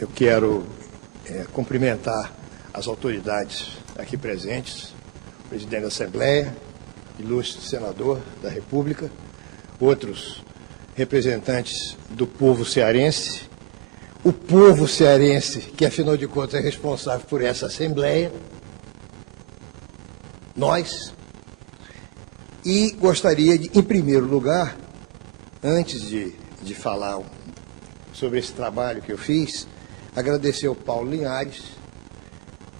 Eu quero cumprimentar as autoridades aqui presentes, o presidente da Assembleia, ilustre senador da República, outros representantes do povo cearense, o povo cearense, que afinal de contas é responsável por essa Assembleia, nós, e gostaria de, em primeiro lugar, antes de falar sobre esse trabalho que eu fiz, agradecer ao Paulo Linhares,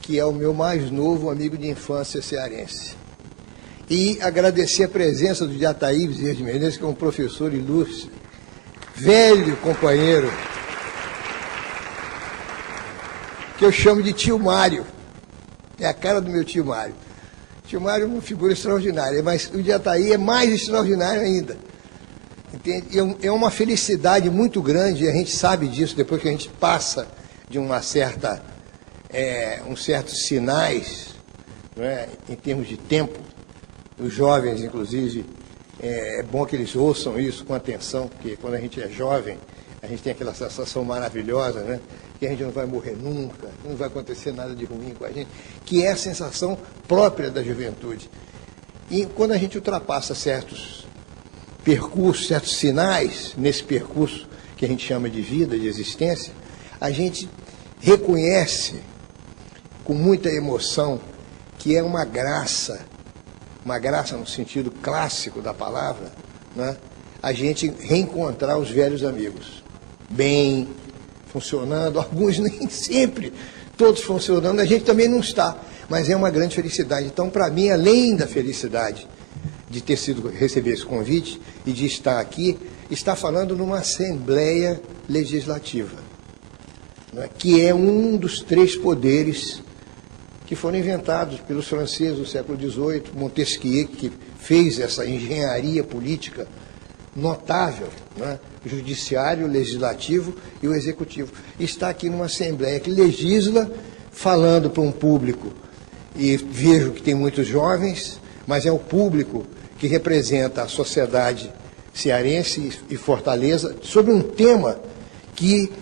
que é o meu mais novo amigo de infância cearense. E agradecer a presença do Jataí Bezerra de Menezes, que é um professor ilustre, velho companheiro, que eu chamo de tio Mário. É a cara do meu tio Mário. Tio Mário é uma figura extraordinária, mas o Jataí é mais extraordinário ainda. Entende? É uma felicidade muito grande, e a gente sabe disso depois que a gente passa de uma certa, uns certos sinais, não é, em termos de tempo. Os jovens, inclusive, é bom que eles ouçam isso com atenção, porque quando a gente é jovem, a gente tem aquela sensação maravilhosa, né? Que a gente não vai morrer nunca, não vai acontecer nada de ruim com a gente, que é a sensação própria da juventude. E quando a gente ultrapassa certos percursos, certos sinais nesse percurso que a gente chama de vida, de existência, a gente reconhece com muita emoção que é uma graça no sentido clássico da palavra, né? A gente reencontrar os velhos amigos, bem, funcionando, alguns nem sempre, todos funcionando, a gente também não está, mas é uma grande felicidade. Então, para mim, além da felicidade de ter receber esse convite e de estar aqui, está falando numa Assembleia Legislativa, né, que é um dos 3 poderes que foram inventados pelos franceses no século XVIII, Montesquieu, que fez essa engenharia política notável, né, judiciário, legislativo e o executivo. Está aqui numa Assembleia que legisla, falando para um público, e vejo que tem muitos jovens, mas é o público que representa a sociedade cearense e Fortaleza, sobre um tema que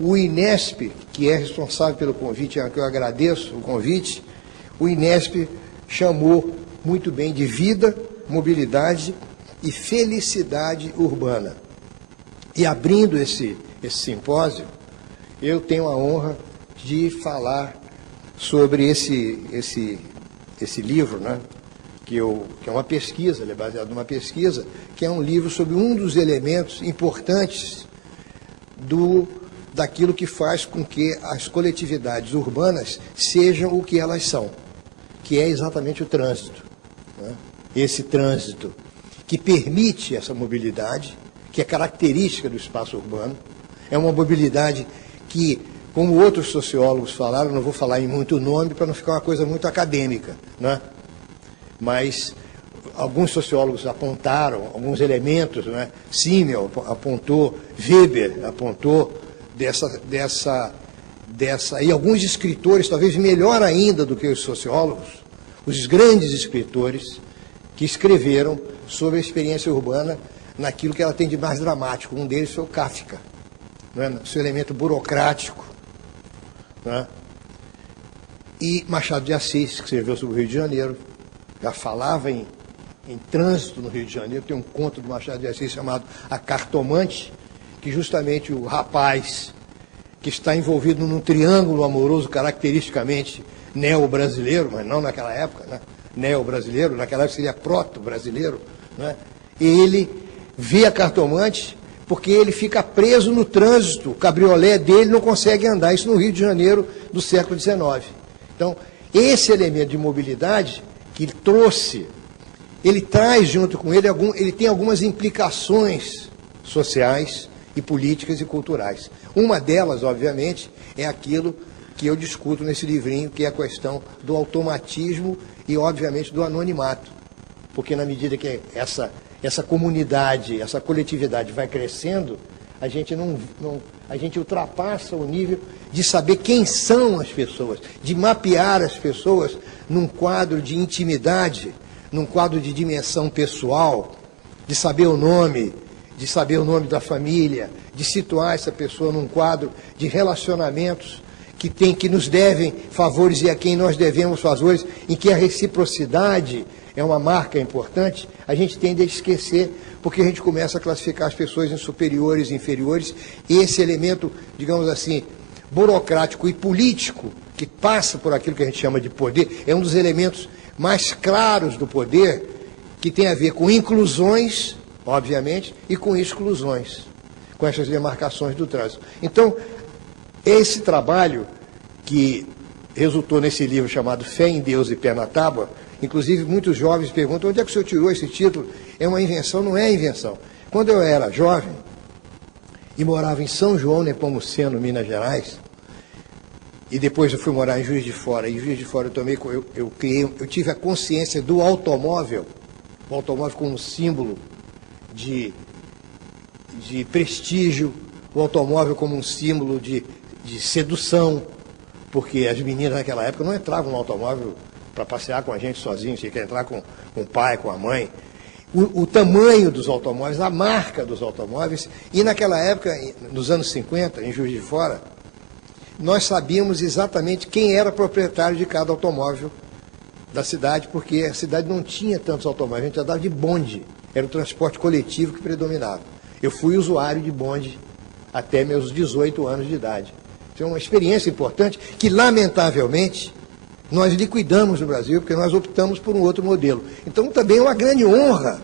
o INESP, que é responsável pelo convite, que eu agradeço o convite, o INESP chamou muito bem de vida, mobilidade e felicidade urbana. E abrindo esse simpósio, eu tenho a honra de falar sobre esse livro, né? Que é uma pesquisa, ele é baseado numa pesquisa, que é um livro sobre um dos elementos importantes daquilo que faz com que as coletividades urbanas sejam o que elas são, que é exatamente o trânsito, né? Esse trânsito que permite essa mobilidade, que é característica do espaço urbano, é uma mobilidade que, como outros sociólogos falaram, não vou falar em muito nome para não ficar uma coisa muito acadêmica, né? Mas alguns sociólogos apontaram alguns elementos, né? Simmel apontou, Weber apontou e alguns escritores, talvez melhor ainda do que os sociólogos, os grandes escritores que escreveram sobre a experiência urbana naquilo que ela tem de mais dramático. Um deles foi o Kafka, né? Seu elemento burocrático, né? E Machado de Assis, que escreveu sobre o Rio de Janeiro, já falava em trânsito no Rio de Janeiro. Tem um conto do Machado de Assis chamado A Cartomante, que justamente o rapaz que está envolvido num triângulo amoroso caracteristicamente neo-brasileiro, mas não naquela época, né? Neo-brasileiro, naquela época seria proto-brasileiro, né? E ele vê a cartomante porque ele fica preso no trânsito, o cabriolé dele não consegue andar, isso no Rio de Janeiro do século XIX. Então, esse elemento de mobilidade que ele trouxe, ele traz junto com ele, ele tem algumas implicações sociais e políticas e culturais. Uma delas, obviamente, é aquilo que eu discuto nesse livrinho, que é a questão do automatismo e, obviamente, do anonimato. Porque na medida que essa comunidade, essa coletividade vai crescendo, a gente ultrapassa o nível de saber quem são as pessoas, de mapear as pessoas num quadro de intimidade, num quadro de dimensão pessoal, de saber o nome de saber o nome da família, de situar essa pessoa num quadro de relacionamentos que nos devem favores e a quem nós devemos favores, em que a reciprocidade é uma marca importante, a gente tende a esquecer, porque a gente começa a classificar as pessoas em superiores e inferiores, e esse elemento, digamos assim, burocrático e político, que passa por aquilo que a gente chama de poder, é um dos elementos mais claros do poder, que tem a ver com inclusões, obviamente, e com exclusões, com essas demarcações do trânsito. Então, esse trabalho que resultou nesse livro chamado Fé em Deus e Pé na Tábua, inclusive muitos jovens perguntam, onde é que o senhor tirou esse título? É uma invenção? Não é invenção. Quando eu era jovem e morava em São João Nepomuceno, Minas Gerais, e depois eu fui morar em Juiz de Fora, e em Juiz de Fora eu tive a consciência do automóvel, o automóvel como símbolo de prestígio, o automóvel como um símbolo de sedução, porque as meninas naquela época não entravam no automóvel para passear com a gente sozinho, tinha que entrar com o pai, com a mãe. O tamanho dos automóveis, a marca dos automóveis, e naquela época, nos anos 50, em Juiz de Fora, nós sabíamos exatamente quem era proprietário de cada automóvel da cidade, porque a cidade não tinha tantos automóveis, a gente andava de bonde, era o transporte coletivo que predominava. Eu fui usuário de bonde até meus 18 anos de idade. Isso é uma experiência importante que, lamentavelmente, nós liquidamos no Brasil, porque nós optamos por um outro modelo. Então, também é uma grande honra,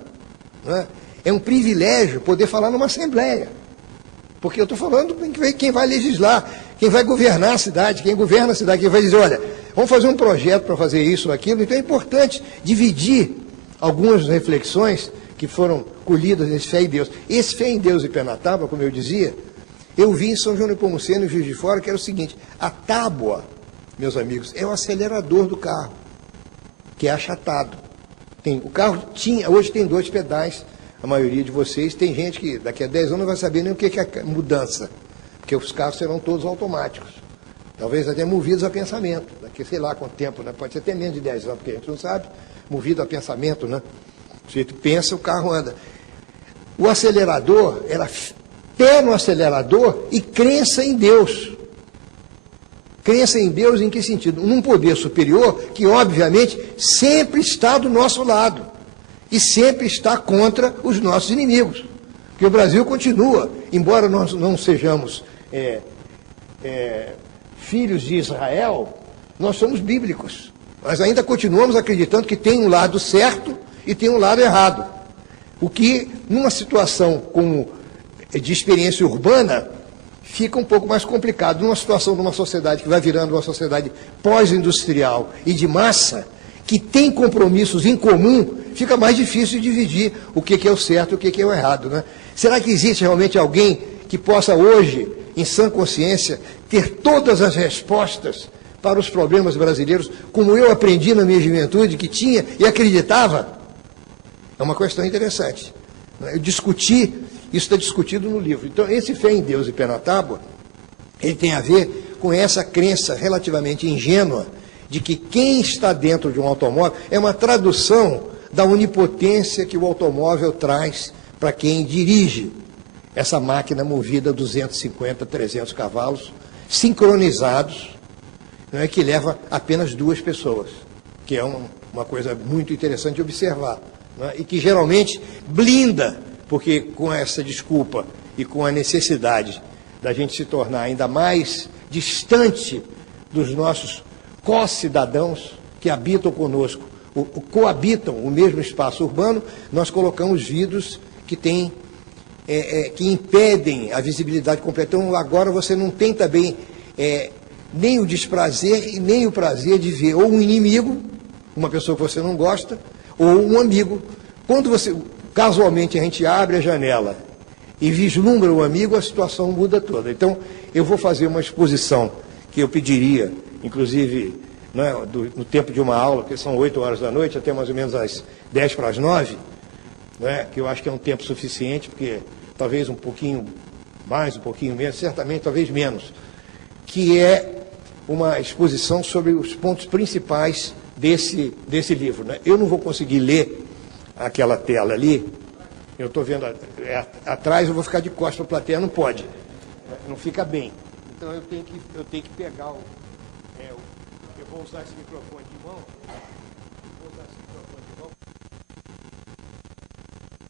né? É um privilégio poder falar numa Assembleia. Porque eu estou falando quem vai legislar, quem vai governar a cidade, quem governa a cidade, quem vai dizer, olha, vamos fazer um projeto para fazer isso ou aquilo. Então, é importante dividir algumas reflexões que foram colhidas nesse Fé em Deus. Esse Fé em Deus e Pé na Tábua, como eu dizia, eu vi em São João Nepomuceno, em Juiz de Fora, que era o seguinte, a tábua, meus amigos, é o acelerador do carro, que é achatado. O carro hoje tem 2 pedais, a maioria de vocês. Tem gente que daqui a 10 anos não vai saber nem o que é mudança, porque os carros serão todos automáticos, talvez até movidos a pensamento, daqui sei lá quanto tempo, né? Pode ser até menos de 10 anos, porque a gente não sabe, movido a pensamento, né? O sujeito pensa, o carro anda. O acelerador era pé no acelerador e crença em Deus. Crença em Deus em que sentido? Num poder superior que, obviamente, sempre está do nosso lado e sempre está contra os nossos inimigos. Porque o Brasil continua, embora nós não sejamos filhos de Israel, nós somos bíblicos. Nós ainda continuamos acreditando que tem um lado certo e tem um lado errado. O que, numa situação como de experiência urbana, fica um pouco mais complicado. Numa situação de uma sociedade que vai virando uma sociedade pós-industrial e de massa, que tem compromissos em comum, fica mais difícil de dividir o que é o certo e o que é o errado, né? Será que existe realmente alguém que possa hoje, em sã consciência, ter todas as respostas para os problemas brasileiros, como eu aprendi na minha juventude, que tinha e acreditava? É uma questão interessante. Eu discuti, isso está discutido no livro. Então, esse Fé em Deus e Pé na Tábua, ele tem a ver com essa crença relativamente ingênua de que quem está dentro de um automóvel é uma tradução da onipotência que o automóvel traz para quem dirige essa máquina movida a 250, 300 cavalos, sincronizados, né, que leva apenas 2 pessoas, que é uma coisa muito interessante de observar, né, e que geralmente blinda, porque com essa desculpa e com a necessidade da gente se tornar ainda mais distante dos nossos co-cidadãos que habitam conosco, coabitam o mesmo espaço urbano, nós colocamos vidros que que impedem a visibilidade completa. Então, agora você não tem também nem o desprazer e nem o prazer de ver ou um inimigo, uma pessoa que você não gosta, ou um amigo. Quando casualmente a gente abre a janela e vislumbra o amigo, a situação muda toda. Então, eu vou fazer uma exposição que eu pediria, inclusive, né, no tempo de uma aula, que são 8 horas da noite, até mais ou menos às 10 para as 9, né, que eu acho que é um tempo suficiente, porque talvez um pouquinho mais, um pouquinho menos, certamente talvez menos, que é uma exposição sobre os pontos principais desse livro, né? Eu não vou conseguir ler aquela tela ali, Eu estou vendo atrás, eu vou ficar de costas para a plateia, não pode. Não fica bem. Então eu tenho que pegar o... eu vou usar esse microfone de mão.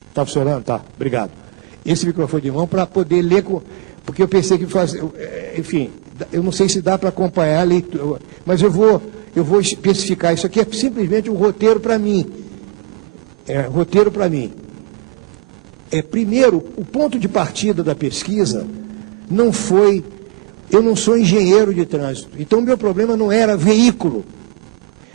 Está funcionando? Tá, obrigado. Esse microfone de mão para poder ler, porque eu pensei que enfim, eu não sei se dá para acompanhar a leitura, mas eu vou especificar. Isso aqui é simplesmente um roteiro para mim. Roteiro para mim. Primeiro, o ponto de partida da pesquisa não foi... Eu não sou engenheiro de trânsito, então o meu problema não era veículo,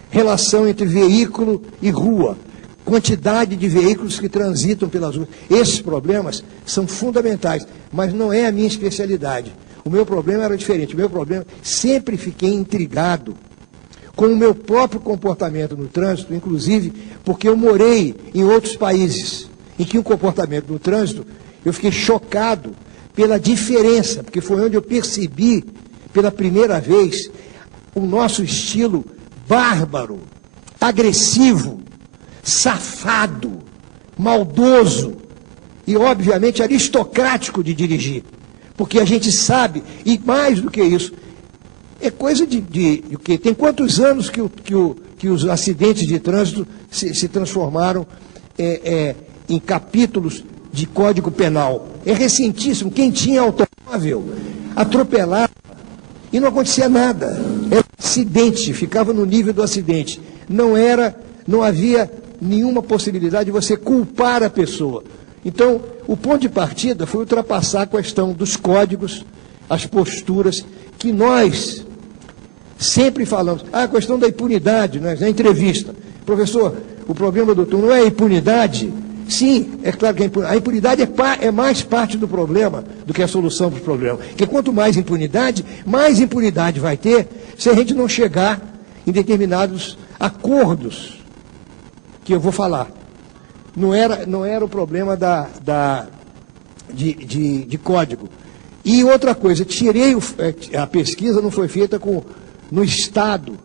relação entre veículo e rua, quantidade de veículos que transitam pelas ruas. Esses problemas são fundamentais, mas não é a minha especialidade. O meu problema era diferente. O meu problema, sempre fiquei intrigado com o meu próprio comportamento no trânsito, inclusive porque eu morei em outros países em que o comportamento no trânsito, eu fiquei chocado pela diferença, porque foi onde eu percebi pela primeira vez o nosso estilo bárbaro, agressivo, safado, maldoso e, obviamente, aristocrático de dirigir. Porque a gente sabe, e mais do que isso, é coisa de que tem quantos anos que os acidentes de trânsito se transformaram em capítulos de Código Penal. É recentíssimo. Quem tinha automóvel atropelava e não acontecia nada. Era um acidente, ficava no nível do acidente. Não havia nenhuma possibilidade de você culpar a pessoa. Então, o ponto de partida foi ultrapassar a questão dos códigos, as posturas, que nós sempre falamos. A questão da impunidade, né, na entrevista. Professor, o problema, doutor, não é a impunidade? Sim, é claro que a impunidade é mais parte do problema do que a solução para o problema. Porque quanto mais impunidade vai ter se a gente não chegar em determinados acordos, que eu vou falar. Não era o problema de código. E outra coisa, a pesquisa não foi feita no Estado,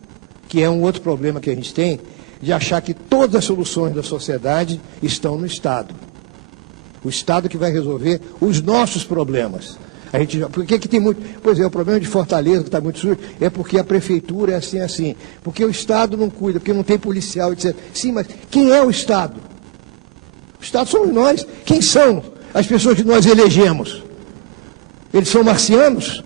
que é um outro problema que a gente tem, de achar que todas as soluções da sociedade estão no Estado. O Estado que vai resolver os nossos problemas. Por que tem muito... Pois é, o problema de Fortaleza, que está muito sujo, é porque a prefeitura é assim. Porque o Estado não cuida, porque não tem policial, etc. Sim, mas quem é o Estado? O Estado somos nós. Quem são as pessoas que nós elegemos? Eles são marcianos?